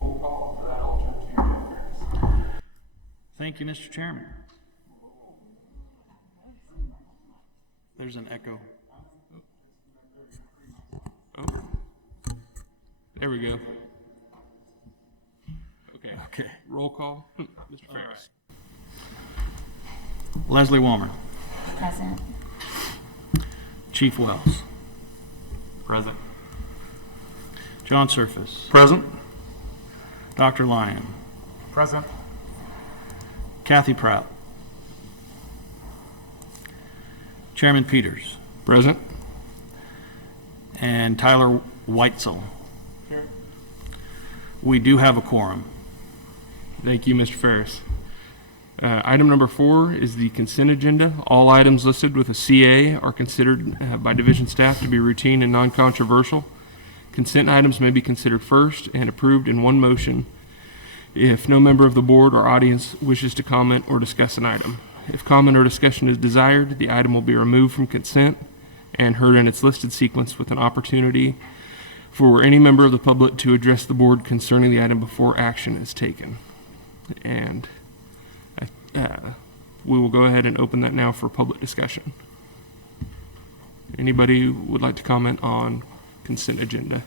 Roll call for that alternate to. Thank you, Mr. Chairman. There's an echo. Oh, there we go. Okay. Roll call. Mr. Ferris. Leslie Walmer. Present. Chief Wells. Present. John Surface. Present. Dr. Lyon. Present. Kathy Prout. Chairman Peters. Present. And Tyler Weitzel. Here. We do have a quorum. Thank you, Mr. Ferris. Item number 4 is the consent agenda. All items listed with a CA are considered by division staff to be routine and non-controversial. Consent items may be considered first and approved in one motion if no member of the board or audience wishes to comment or discuss an item. If comment or discussion is desired, the item will be removed from consent and heard in its listed sequence with an opportunity for any member of the public to address the board concerning the item before action is taken. And we will go ahead and open that now for public discussion. Anybody who would like to comment on consent agenda?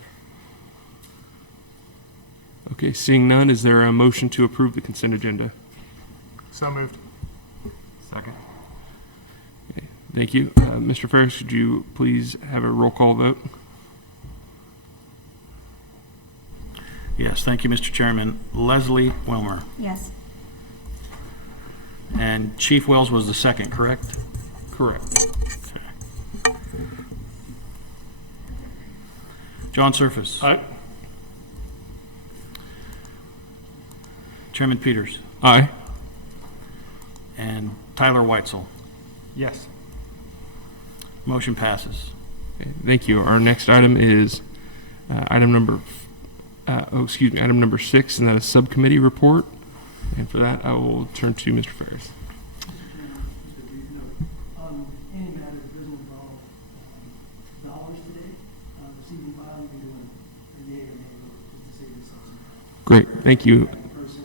Okay, seeing none, is there a motion to approve the consent agenda? So moved. Second. Okay, thank you. Mr. Ferris, could you please have a roll call vote? Yes, thank you, Mr. Chairman. Leslie Wilmer. Yes. And Chief Wells was the second, correct? Correct. Okay. John Surface. Aye. Chairman Peters. Aye. And Tyler Weitzel. Yes. Motion passes. Okay, thank you. Our next item is item number 6, and that is subcommittee report. And for that, I will turn to Mr. Ferris. Any matter that doesn't involve dollars today, receiving file, you can do a yea or nay vote just to save yourself some time. Great, thank you. The person,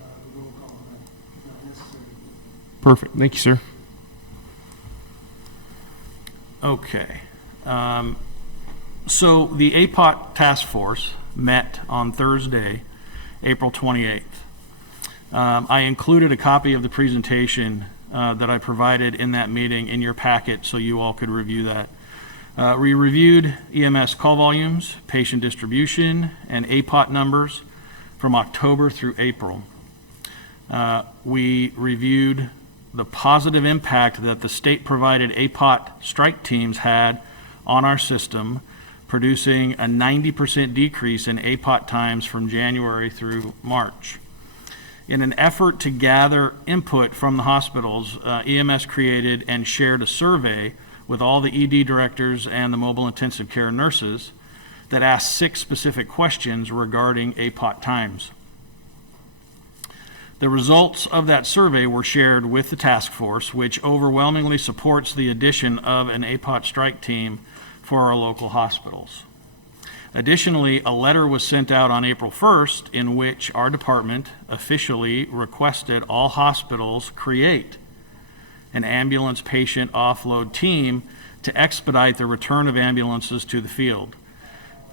the roll call, if not necessary. Perfect, thank you, sir. Okay. So the APOT task force met on Thursday, April 28th. I included a copy of the presentation that I provided in that meeting in your packet so you all could review that. We reviewed EMS call volumes, patient distribution, and APOT numbers from October through April. We reviewed the positive impact that the state-provided APOT strike teams had on our system, producing a 90% decrease in APOT times from January through March. In an effort to gather input from the hospitals, EMS created and shared a survey with all the ED directors and the mobile intensive care nurses that asked 6 specific questions regarding APOT times. The results of that survey were shared with the task force, which overwhelmingly supports the addition of an APOT strike team for our local hospitals. Additionally, a letter was sent out on April 1st in which our department officially requested all hospitals create an ambulance patient offload team to expedite the return of ambulances to the field.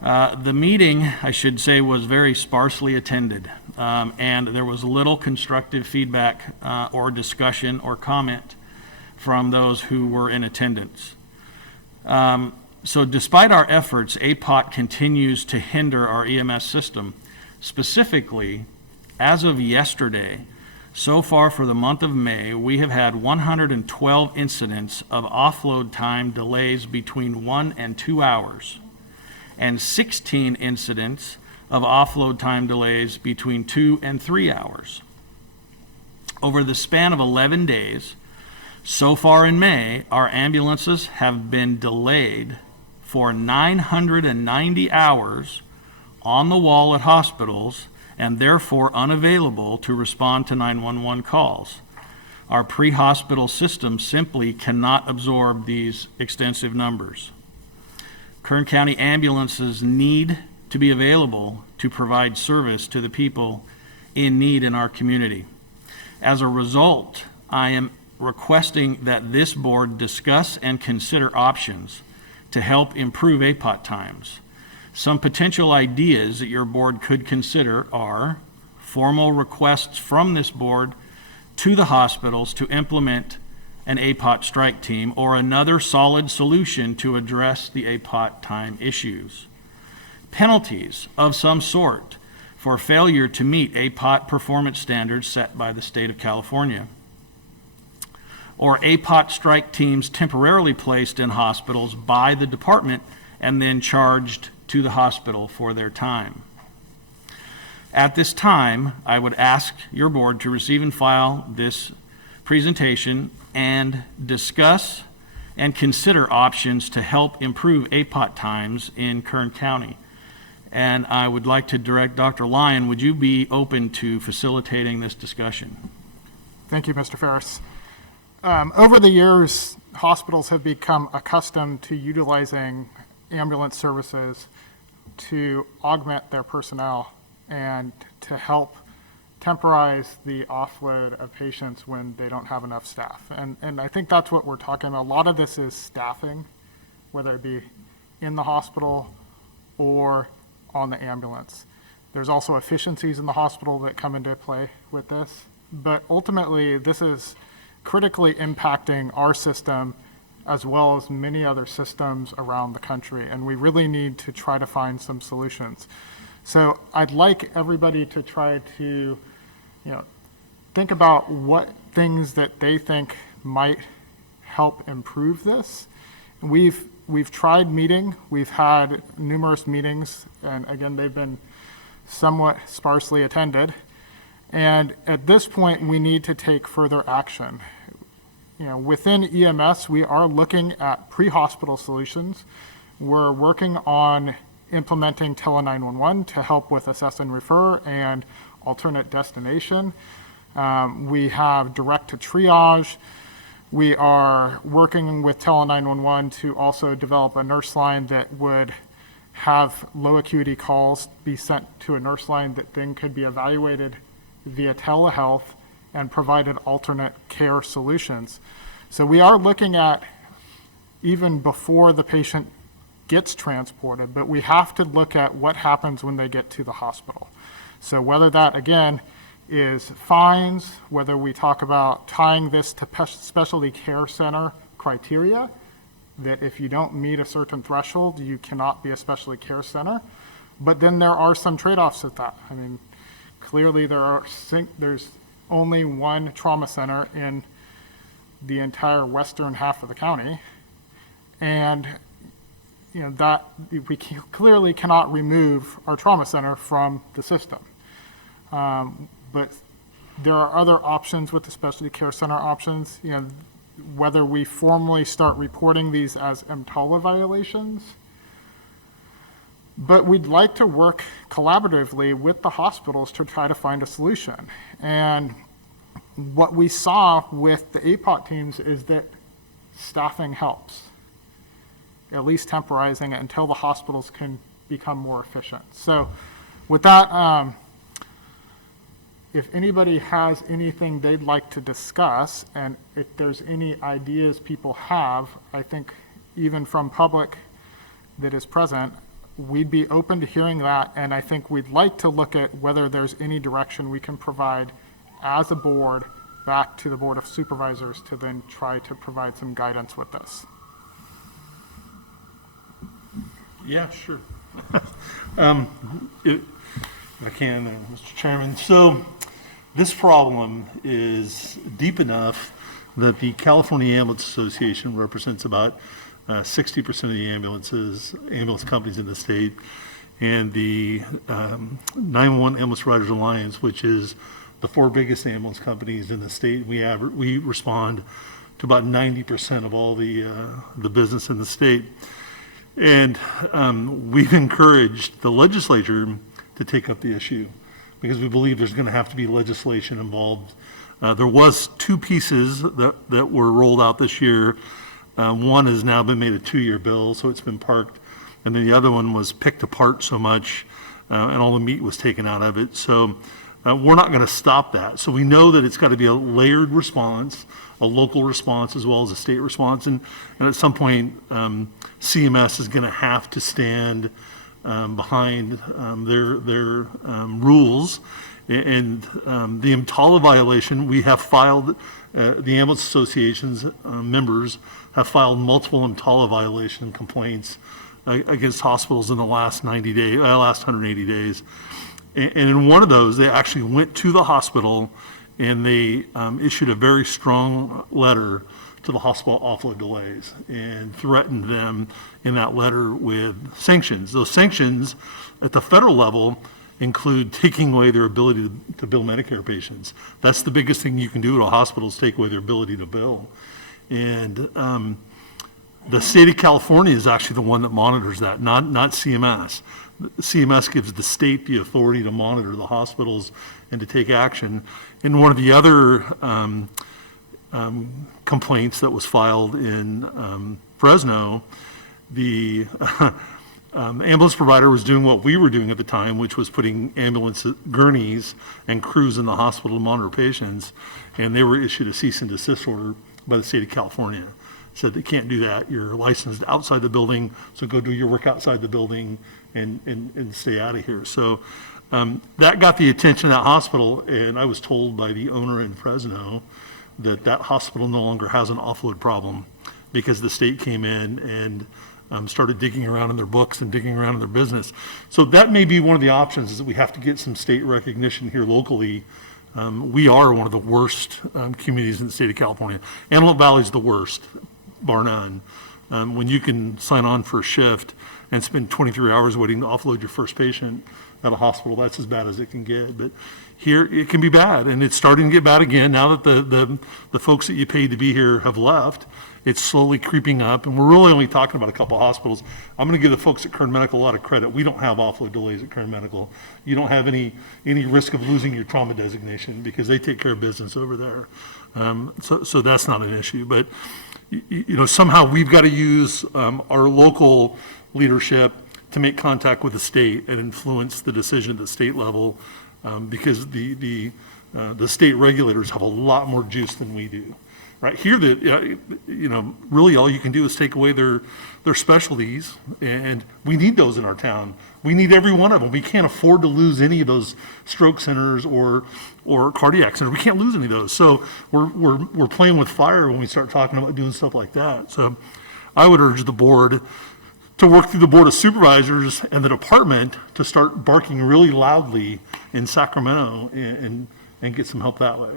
The meeting, I should say, was very sparsely attended, and there was little constructive feedback or discussion or comment from those who were in attendance. So despite our efforts, APOT continues to hinder our EMS system. Specifically, as of yesterday, so far for the month of May, we have had 112 incidents of offload time delays between 1 and 2 hours, and 16 incidents of offload time delays between 2 and 3 hours. Over the span of 11 days, so far in May, our ambulances have been delayed for 990 hours on the wall at hospitals and therefore unavailable to respond to 911 calls. Our pre-hospital system simply cannot absorb these extensive numbers. Kern County ambulances need to be available to provide service to the people in need in our community. As a result, I am requesting that this board discuss and consider options to help improve APOT times. Some potential ideas that your board could consider are formal requests from this board to the hospitals to implement an APOT strike team or another solid solution to address the APOT time issues. Penalties of some sort for failure to meet APOT performance standards set by the state of California. Or APOT strike teams temporarily placed in hospitals by the department and then charged to the hospital for their time. At this time, I would ask your board to receive and file this presentation and discuss and consider options to help improve APOT times in Kern County. And I would like to direct Dr. Lyon, would you be open to facilitating this discussion? Thank you, Mr. Ferris. Over the years, hospitals have become accustomed to utilizing ambulance services to augment their personnel and to help temporize the offload of patients when they don't have enough staff. And I think that's what we're talking about. A lot of this is staffing, whether it be in the hospital or on the ambulance. There's also efficiencies in the hospital that come into play with this. But ultimately, this is critically impacting our system as well as many other systems around the country. And we really need to try to find some solutions. So I'd like everybody to try to, think about what things that they think might help improve this. We've tried meeting. We've had numerous meetings, and again, they've been somewhat sparsely attended. And at this point, we need to take further action. Within EMS, we are looking at pre-hospital solutions. We're working on implementing Tele 911 to help with assess and refer and alternate destination. We have direct to triage. We are working with Tele 911 to also develop a nurse line that would have low acuity calls be sent to a nurse line that then could be evaluated via telehealth and provided alternate care solutions. So we are looking at even before the patient gets transported, but we have to look at what happens when they get to the hospital. So whether that, again, is fines, whether we talk about tying this to specialty care center criteria, that if you don't meet a certain threshold, you cannot be a specialty care center. But then there are some trade-offs with that. I mean, clearly there's only one trauma center in the entire western half of the county. And that we clearly cannot remove our trauma center from the system. But there are other options with the specialty care center options, whether we formally start reporting these as EMTALA violations. But we'd like to work collaboratively with the hospitals to try to find a solution. And what we saw with the APOT teams is that staffing helps, at least temporizing it until the hospitals can become more efficient. So with that, if anybody has anything they'd like to discuss, and if there's any ideas people have, I think even from public that is present, we'd be open to hearing that, and I think we'd like to look at whether there's any direction we can provide as a board back to the Board of Supervisors to then try to provide some guidance with this. Yeah, sure. If I can, Mr. Chairman. So this problem is deep enough that the California Ambulance Association represents about 60% of the ambulance companies in the state, and the 911 Ambulance Riders Alliance, which is the four biggest ambulance companies in the state. We respond to about 90% of all the business in the state. And we've encouraged the legislature to take up the issue because we believe there's going to have to be legislation involved. There was two pieces that were rolled out this year. One has now been made a 2-year bill, so it's been parked and then the other one was picked apart so much, and all the meat was taken out of it. So we're not going to stop that. So we know that it's got to be a layered response, a local response as well as a state response, and at some point, CMS is going to have to stand behind their rules. And the EMTALA violation, we have filed, the ambulance association's members have filed multiple EMTALA violation complaints against hospitals in the last 90 days, last 180 days. And in one of those, they actually went to the hospital and they issued a very strong letter to the hospital offload delays and threatened them in that letter with sanctions. Those sanctions at the federal level include taking away their ability to bill Medicare patients. That's the biggest thing you can do at a hospital is take away their ability to bill. And the state of California is actually the one that monitors that, not CMS. CMS gives the state the authority to monitor the hospitals and to take action. And one of the other complaints that was filed in Fresno, the ambulance provider was doing what we were doing at the time, which was putting ambulance gurneys and crews in the hospital to monitor patients, and they were issued a cease and desist order by the state of California. Said they can't do that. You're licensed outside the building, so go do your work outside the building and stay out of here. So that got the attention of that hospital, and I was told by the owner in Fresno that that hospital no longer has an offload problem because the state came in and started digging around in their books and digging around in their business. So that may be one of the options, is that we have to get some state recognition here locally. We are one of the worst communities in the state of California. Antelope Valley is the worst, bar none. When you can sign on for a shift and spend 23 hours waiting to offload your first patient at a hospital, that's as bad as it can get. But here, it can be bad, and it's starting to get bad again. Now that the folks that you paid to be here have left, it's slowly creeping up, and we're really only talking about a couple of hospitals. I'm going to give the folks at Kern Medical a lot of credit. We don't have offload delays at Kern Medical. You don't have any risk of losing your trauma designation because they take care of business over there. So that's not an issue. But somehow we've got to use our local leadership to make contact with the state and influence the decision at the state level, because the state regulators have a lot more juice than we do. Right here, really all you can do is take away their specialties, and we need those in our town. We need every one of them. We can't afford to lose any of those stroke centers or cardiac centers. We can't lose any of those. So we're playing with fire when we start talking about doing stuff like that. So I would urge the board to work through the Board of Supervisors and the department to start barking really loudly in Sacramento and get some help that way.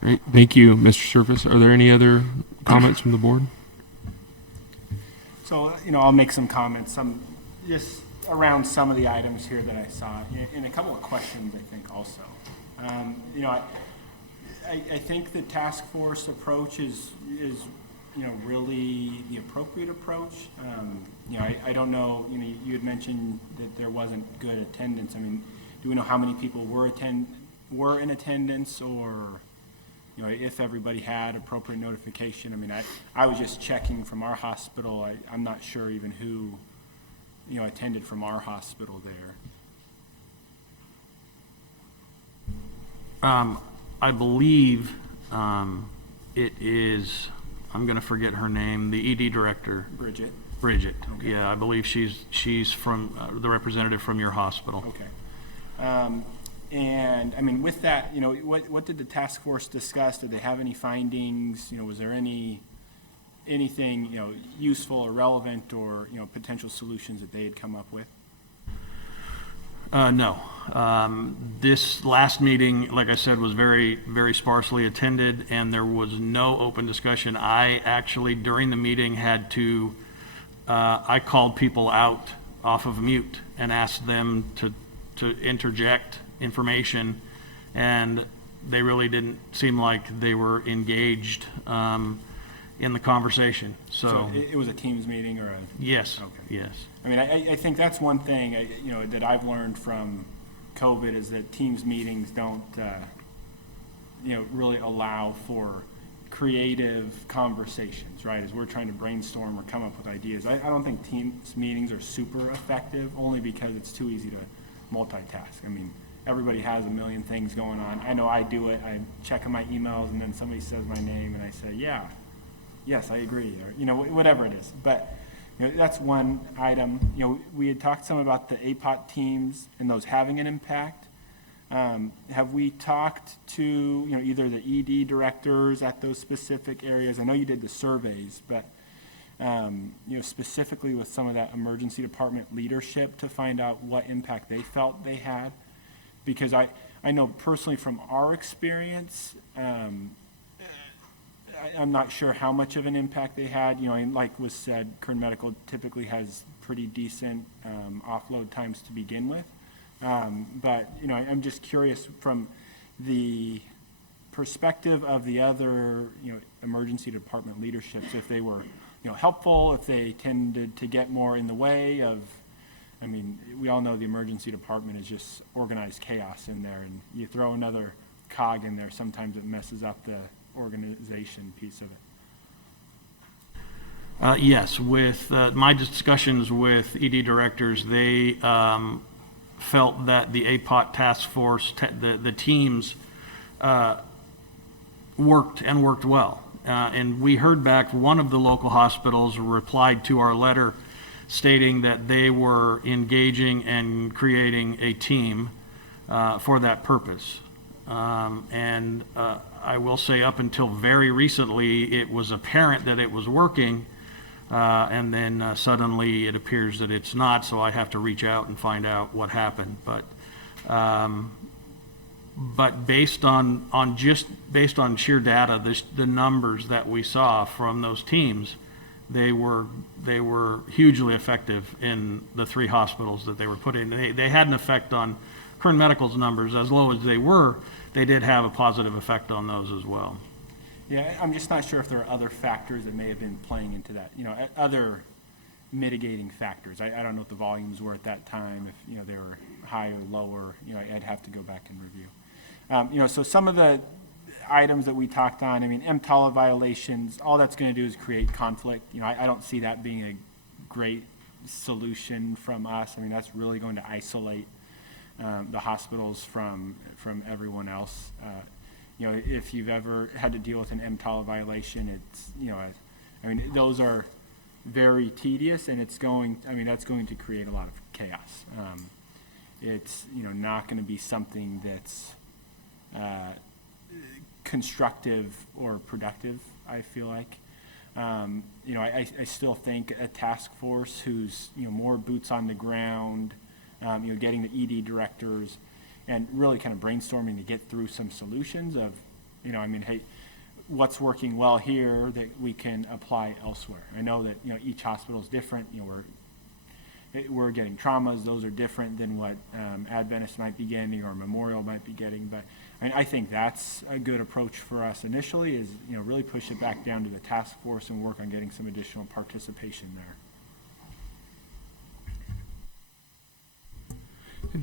Great, thank you, Mr. Surface. Are there any other comments from the board? So, I'll make some comments, just around some of the items here that I saw, and a couple of questions, I think, also. I think the task force approach is really the appropriate approach. I don't know, you had mentioned that there wasn't good attendance. I mean, do we know how many people were in attendance, or if everybody had appropriate notification? I mean, I was just checking from our hospital. I'm not sure even who, attended from our hospital there. I believe it is, I'm going to forget her name, the ED director. Bridget. Okay. Yeah, I believe she's from the representative from your hospital. Okay. And I mean, with that, what did the task force discuss? Did they have any findings? Was there anything useful or relevant, or potential solutions that they had come up with? No. This last meeting, like I said, was very, very sparsely attended, and there was no open discussion. I actually, during the meeting, had to, I called people out off of mute and asked them to interject information, and they really didn't seem like they were engaged in the conversation. So it was a Teams meeting or a... Yes. Okay. Yes. I mean, I think that's one thing, that I've learned from COVID is that Teams meetings don't, really allow for creative conversations, right? As we're trying to brainstorm or come up with ideas. I don't think Teams meetings are super effective, only because it's too easy to multitask. I mean, everybody has a million things going on. I know I do it. I'm checking my emails, and then somebody says my name, and I say, yeah, yes, I agree, or, you know, whatever it is. But, you know, that's one item. You know, we had talked some about the APOT teams and those having an impact. Have we talked to, you know, either the ED directors at those specific areas? I know you did the surveys, but, you know, specifically with some of that emergency department leadership to find out what impact they felt they had? Because I know personally from our experience, I'm not sure how much of an impact they had. You know, and like was said, Kern Medical typically has pretty decent offload times to begin with. But, you know, I'm just curious from the perspective of the other, you know, emergency department leaderships, if they were, you know, helpful, if they tended to get more in the way of, I mean, we all know the emergency department is just organized chaos in there, and you throw another cog in there, sometimes it messes up the organization piece of it. Yes, with my discussions with ED directors, they felt that the APOT task force, the teams worked well. And we heard back, one of the local hospitals replied to our letter stating that they were engaging and creating a team for that purpose. And I will say up until very recently, it was apparent that it was working, and then suddenly it appears that it's not, so I have to reach out and find out what happened. But based on sheer data, the numbers that we saw from those teams, they were hugely effective in the 3 hospitals that they were put in. They had an effect on Kern Medical's numbers. As low as they were, they did have a positive effect on those as well. Yeah, I'm just not sure if there are other factors that may have been playing into that, you know, other mitigating factors. I don't know what the volumes were at that time, if, you know, they were high or lower, you know, I'd have to go back and review. You know, so some of the items that we talked on, I mean, EMTALA violations, all that's going to do is create conflict. You know, I don't see that being a great solution from us. I mean, that's really going to isolate the hospitals from everyone else. You know, if you've ever had to deal with an EMTALA violation, it's, you know, I mean, those are very tedious, and that's going to create a lot of chaos. It's, you know, not going to be something that's constructive or productive, I feel like. You know, I still think a task force who's, you know, more boots on the ground, you know, getting the ED directors and really kind of brainstorming to get through some solutions of, you know, I mean, hey, what's working well here that we can apply elsewhere. I know that, you know, each hospital is different. You know, we're getting traumas. Those are different than what Adventist might be getting or Memorial might be getting. But I mean, I think that's a good approach for us initially is, you know, really push it back down to the task force and work on getting some additional participation there.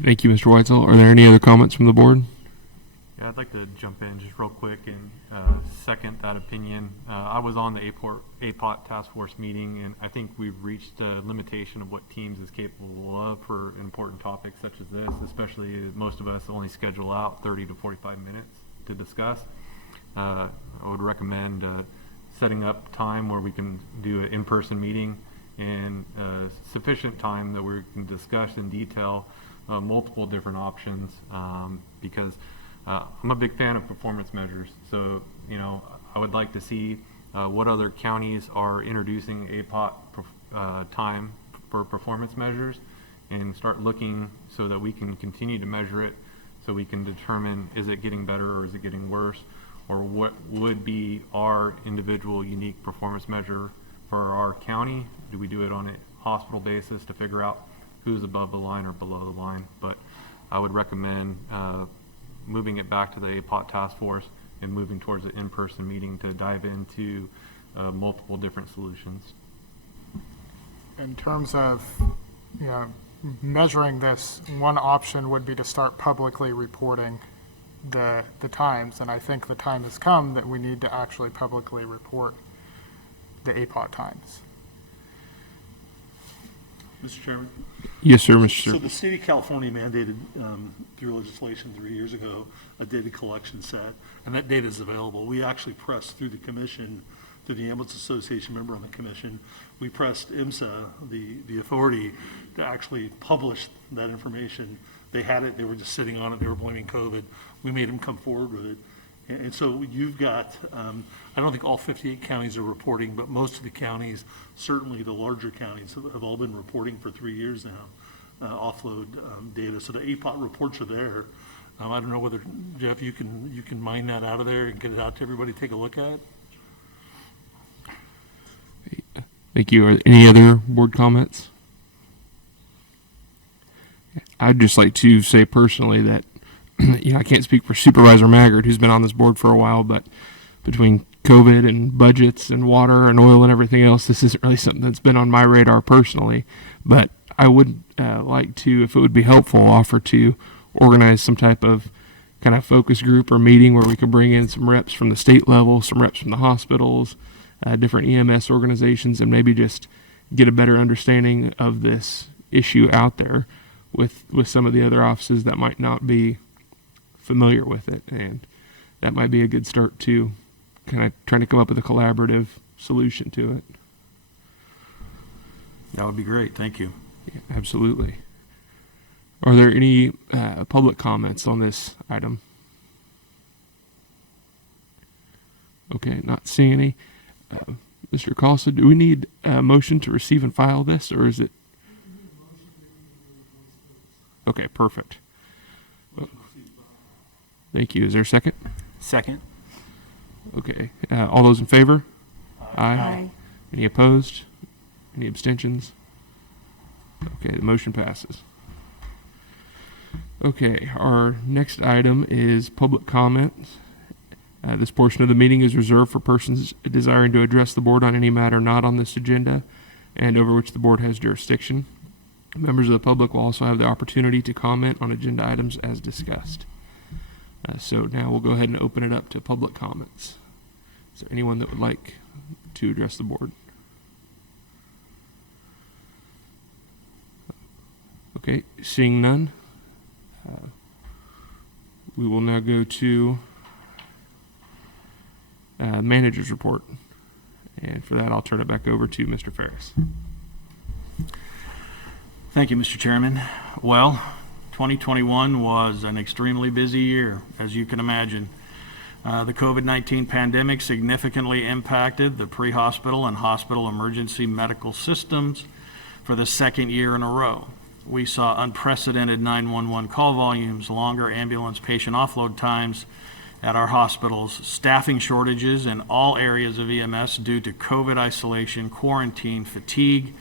Thank you, Mr. Weitzel. Are there any other comments from the board? Yeah, I'd like to jump in just real quick and second that opinion. I was on the APOT task force meeting, and I think we've reached a limitation of what Teams is capable of for important topics such as this, especially as most of us only schedule out 30 to 45 minutes to discuss. I would recommend setting up time where we can do an in-person meeting and sufficient time that we can discuss in detail multiple different options because I'm a big fan of performance measures. So, you know, I would like to see what other counties are introducing APOT time for performance measures and start looking so that we can continue to measure it so we can determine is it getting better or is it getting worse, or what would be our individual unique performance measure for our county. Do we do it on a hospital basis to figure out who's above the line or below the line? But I would recommend moving it back to the APOT task force and moving towards an in-person meeting to dive into multiple different solutions. In terms of, you know, measuring this, one option would be to start publicly reporting the times, and I think the time has come that we need to actually publicly report the APOT times. Mr. Chairman? Yes, sir, Mr. So Sir. the state of California mandated through legislation 3 years ago a data collection set, and that data is available. We actually pressed through the commission, through the Ambulance Association member on the commission, we pressed IMSA, the authority, to actually publish that information. They had it, they were just sitting on it, they were blaming COVID. We made them come forward with it. And so you've got, I don't think all 58 counties are reporting, but most of the counties, certainly the larger counties, have all been reporting for 3 years now, offload data. So the APOT reports are there. I don't know whether, Jeff, you can mine that out of there and get it out to everybody to take a look at. Thank you. Are there any other board comments? I'd just like to say personally that I can't speak for Supervisor Maggard, who's been on this board for a while, but between COVID and budgets and water and oil and everything else, this isn't really something that's been on my radar personally. But I would like to, if it would be helpful, offer to organize some type of kind of focus group or meeting where we could bring in some reps from the state level, some reps from the hospitals, different EMS organizations, and maybe just get a better understanding of this issue out there with some of the other offices that might not be familiar with it. And that might be a good start to kind of trying to come up with a collaborative solution to it. That would be great. Thank you. Yeah, absolutely. Are there any public comments on this item? Okay, not seeing any. Mr. Costa, do we need a motion to receive and file this, or is it? Okay, perfect. Thank you. Is there a second? Second. Okay. All those in favor? Aye. Any opposed? Any abstentions? Okay, the motion passes. Okay, our next item is public comments. This portion of the meeting is reserved for persons desiring to address the board on any matter not on this agenda and over which the board has jurisdiction. Members of the public will also have the opportunity to comment on agenda items as discussed. So now we'll go ahead and open it up to public comments. Is there anyone that would like to address the board? Okay, seeing none, we will now go to manager's report. And for that, I'll turn it back over to Mr. Ferris. Thank you, Mr. Chairman. Well, 2021 was an extremely busy year, as you can imagine. The COVID-19 pandemic significantly impacted the pre-hospital and hospital emergency medical systems for the second year in a row. We saw unprecedented 911 call volumes, longer ambulance patient offload times at our hospitals, staffing shortages in all areas of EMS due to COVID isolation, quarantine, fatigue,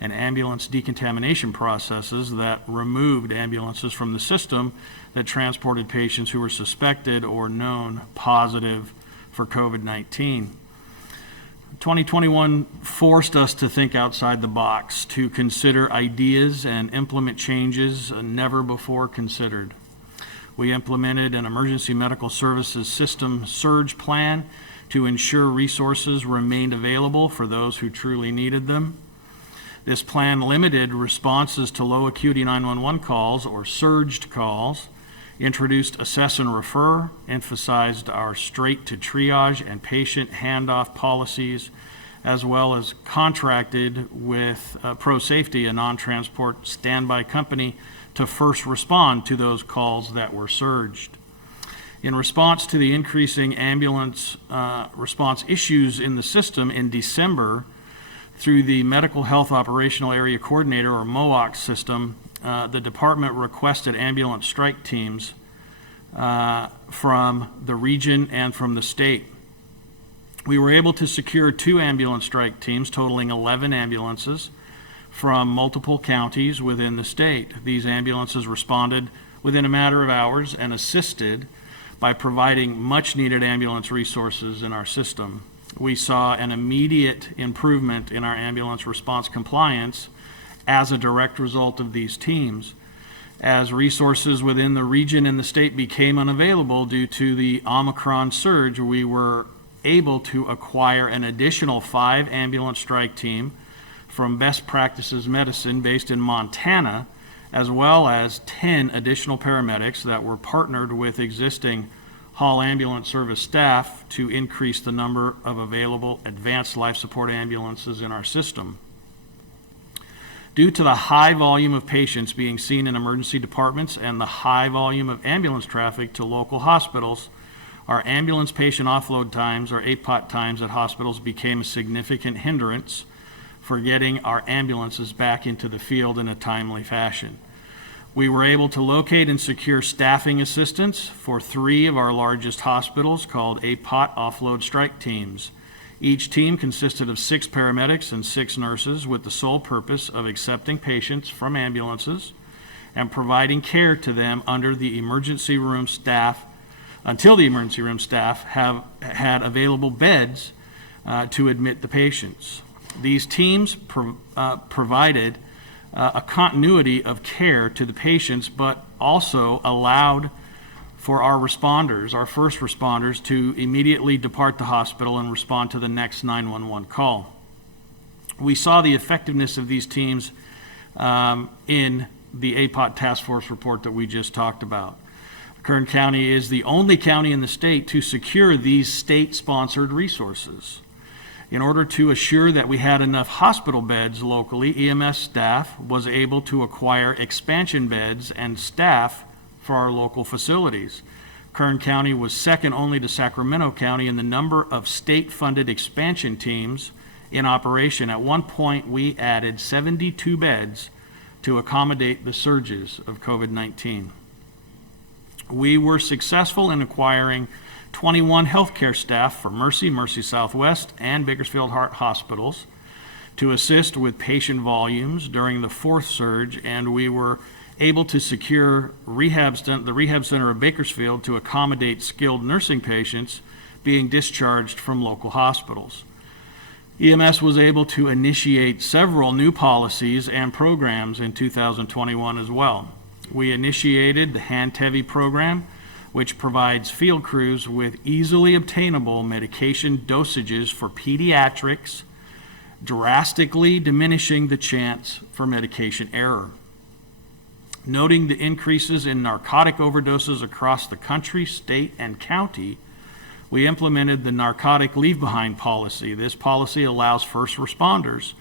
and ambulance decontamination processes that removed ambulances from the system that transported patients who were suspected or known positive for COVID-19. 2021 forced us to think outside the box, to consider ideas and implement changes never before considered. We implemented an emergency medical services system surge plan to ensure resources remained available for those who truly needed them. This plan limited responses to low acuity 911 calls or surged calls, introduced assess and refer, emphasized our straight to triage and patient handoff policies, as well as contracted with Pro Safety, a non-transport standby company, to first respond to those calls that were surged. In response to the increasing ambulance response issues in the system in December, through the Medical Health Operational Area Coordinator, or MOOC system, the department requested ambulance strike teams from the region and from the state. We were able to secure 2 ambulance strike teams totaling 11 ambulances from multiple counties within the state. These ambulances responded within a matter of hours and assisted by providing much needed ambulance resources in our system. We saw an immediate improvement in our ambulance response compliance as a direct result of these teams. as resources within the region and the state became unavailable due to the Omicron surge, we were able to acquire an additional 5 ambulance strike team from Best Practices Medicine based in Montana, as well as 10 additional paramedics that were partnered with existing Hall Ambulance Service staff to increase the number of available advanced life support ambulances in our system. Due to the high volume of patients being seen in emergency departments and the high volume of ambulance traffic to local hospitals, our ambulance patient offload times, or APOT times at hospitals, became a significant hindrance for getting our ambulances back into the field in a timely fashion. We were able to locate and secure staffing assistance for 3 of our largest hospitals called APOT offload strike teams. Each team consisted of 6 paramedics and 6 nurses with the sole purpose of accepting patients from ambulances and providing care to them under the emergency room staff until the emergency room staff had available beds to admit the patients. These teams provided a continuity of care to the patients, but also allowed for our responders, our first responders, to immediately depart the hospital and respond to the next 911 call. We saw the effectiveness of these teams in the APOT task force report that we just talked about. Kern County is the only county in the state to secure these state-sponsored resources. In order to assure that we had enough hospital beds locally, EMS staff was able to acquire expansion beds and staff for our local facilities. Kern County was second only to Sacramento County in the number of state-funded expansion teams in operation. At one point, we added 72 beds to accommodate the surges of COVID-19. We were successful in acquiring 21 healthcare staff for Mercy, Mercy Southwest, and Bakersfield Heart hospitals to assist with patient volumes during the 4th surge, and we were able to secure the Rehab Center of Bakersfield to accommodate skilled nursing patients being discharged from local hospitals. EMS was able to initiate several new policies and programs in 2021 as well. We initiated the Hand-Tevi program, which provides field crews with easily obtainable medication dosages for pediatrics, drastically diminishing the chance for medication error. Noting the increases in narcotic overdoses across the country, state, and county, we implemented the narcotic leave-behind policy. This policy allows first responders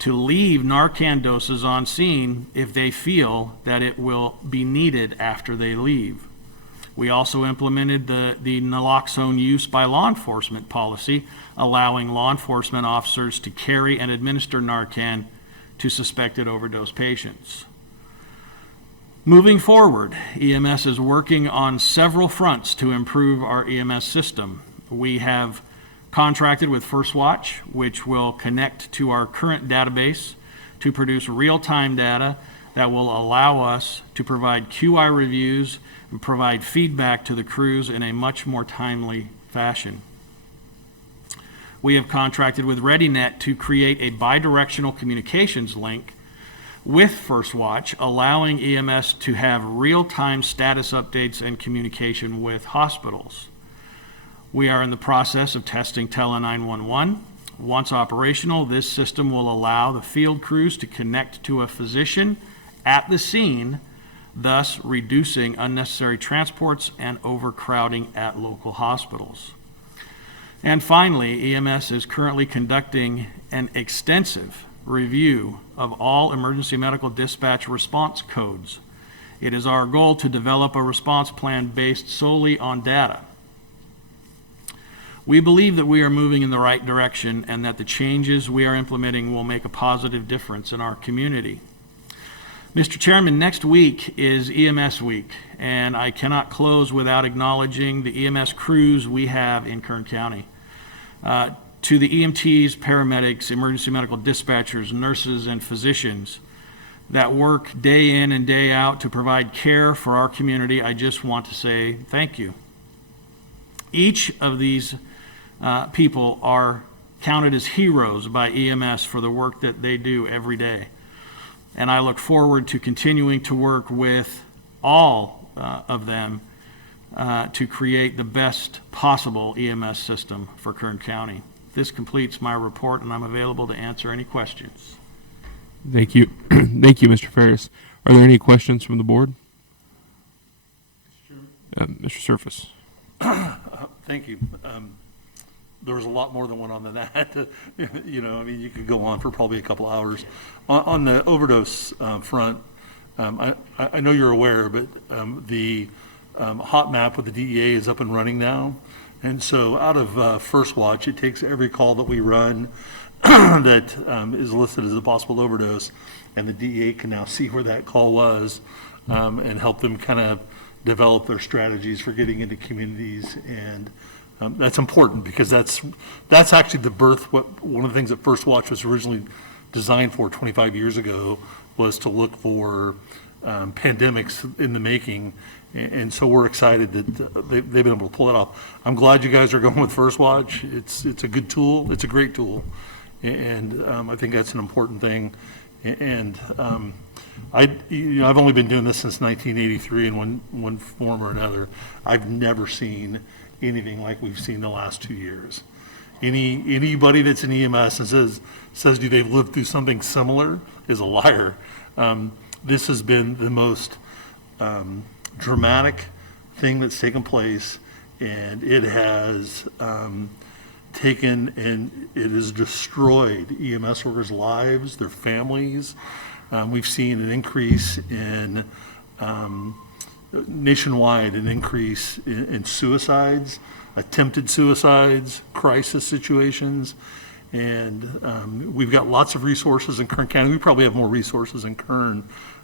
to leave Narcan doses on scene if they feel that it will be needed after they leave. We also implemented the naloxone use by law enforcement policy, allowing law enforcement officers to carry and administer Narcan to suspected overdose patients. Moving forward, EMS is working on several fronts to improve our EMS system. We have contracted with First Watch, which will connect to our current database to produce real-time data that will allow us to provide QI reviews and provide feedback to the crews in a much more timely fashion. We have contracted with ReadyNet to create a bidirectional communications link with First Watch, allowing EMS to have real-time status updates and communication with hospitals. We are in the process of testing Tele911. Once operational, this system will allow the field crews to connect to a physician at the scene, thus reducing unnecessary transports and overcrowding at local hospitals. And finally, EMS is currently conducting an extensive review of all emergency medical dispatch response codes. It is our goal to develop a response plan based solely on data. We believe that we are moving in the right direction and that the changes we are implementing will make a positive difference in our community. Mr. Chairman, next week is EMS week, and I cannot close without acknowledging the EMS crews we have in Kern County. To the EMTs, paramedics, emergency medical dispatchers, nurses, and physicians that work day in and day out to provide care for our community, I just want to say thank you. Each of these people are counted as heroes by EMS for the work that they do every day. and I look forward to continuing to work with all of them to create the best possible EMS system for Kern County. This completes my report, and I'm available to answer any questions. Thank you. Thank you, Mr. Ferris. Are there any questions from the board? Mr. Surface. Thank you. There was a lot more that went on than that. I mean, you could go on for probably a couple hours. On the overdose front, I know you're aware, but the hot map with the DEA is up and running now. And so out of First Watch, it takes every call that we run that is listed as a possible overdose, and the DEA can now see where that call was and help them kind of develop their strategies for getting into communities. And that's important because that's actually the birth. One of the things that First Watch was originally designed for 25 years ago was to look for pandemics in the making. And so we're excited that they've been able to pull it off. I'm glad you guys are going with First Watch. It's a good tool. It's a great tool. And I think that's an important thing. And I've only been doing this since 1983 in one form or another. I've never seen anything like we've seen the last 2 years. Anybody that's in EMS and says they've lived through something similar is a liar. This has been the most dramatic thing that's taken place, and it has taken and it has destroyed EMS workers' lives, their families. We've seen an increase in nationwide, an increase in suicides, attempted suicides, crisis situations, and we've got lots of resources in Kern County. We probably have more resources in Kern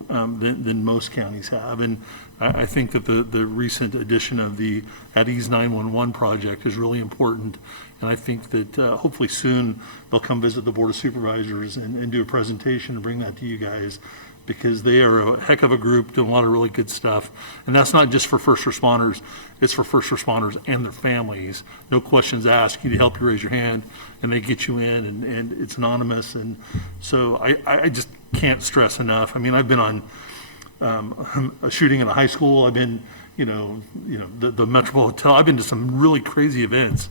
than most counties have, and I think that the recent addition of the At Ease 911 project is really important, and I think that hopefully soon they'll come visit the Board of Supervisors and do a presentation and bring that to you guys, because they are a heck of a group doing a lot of really good stuff. And that's not just for first responders, it's for first responders and their families. No questions asked. You need help, you raise your hand, and they get you in, and it's anonymous. And so I just can't stress enough. I mean, I've been on a shooting in a high school. I've been, the Metro Hotel. I've been to some really crazy events,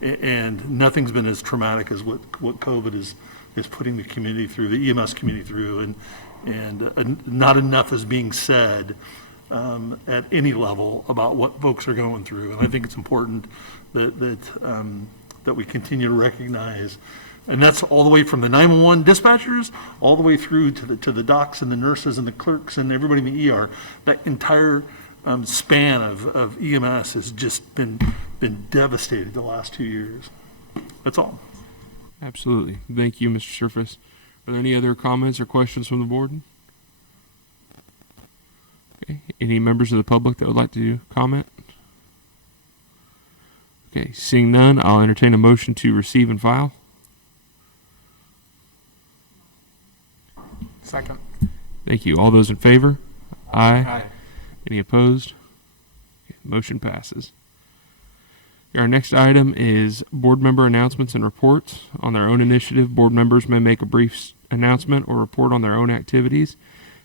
and nothing's been as traumatic as what COVID is putting the community through, the EMS community through, and not enough is being said at any level about what folks are going through. And I think it's important that we continue to recognize, and that's all the way from the 911 dispatchers all the way through to the docs and the nurses and the clerks and everybody in the ER. That entire span of EMS has just been devastated the last 2 years. That's all. Absolutely. Thank you, Mr. Surface. Are there any other comments or questions from the board? Okay. Any members of the public that would like to comment? Okay. Seeing none, I'll entertain a motion to receive and file. Second. Thank you. All those in favor? Aye. Aye. Any opposed? Okay, motion passes. Our next item is board member announcements and reports. On their own initiative, board members may make a brief announcement or report on their own activities.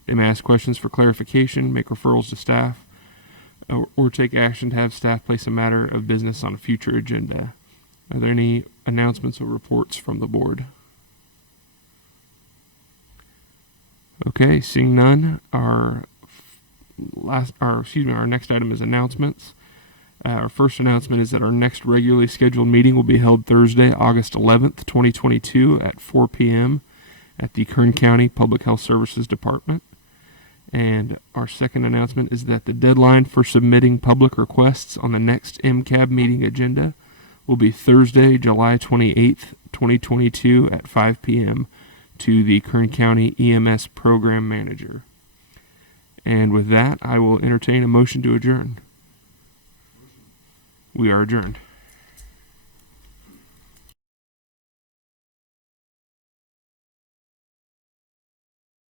They may ask questions for clarification, make referrals to staff, or take action to have staff place a matter of business on a future agenda. Are there any announcements or reports from the board? Okay, seeing none, our next item is announcements. Our first announcement is that our next regularly scheduled meeting will be held Thursday, August 11th, 2022 at 4 p.m. at the Kern County Public Health Services Department. And our second announcement is that the deadline for submitting public requests on the next MCAB meeting agenda will be Thursday, July 28th, 2022 at 5 p.m. to the Kern County EMS Program Manager. And with that, I will entertain a motion to adjourn. We are adjourned.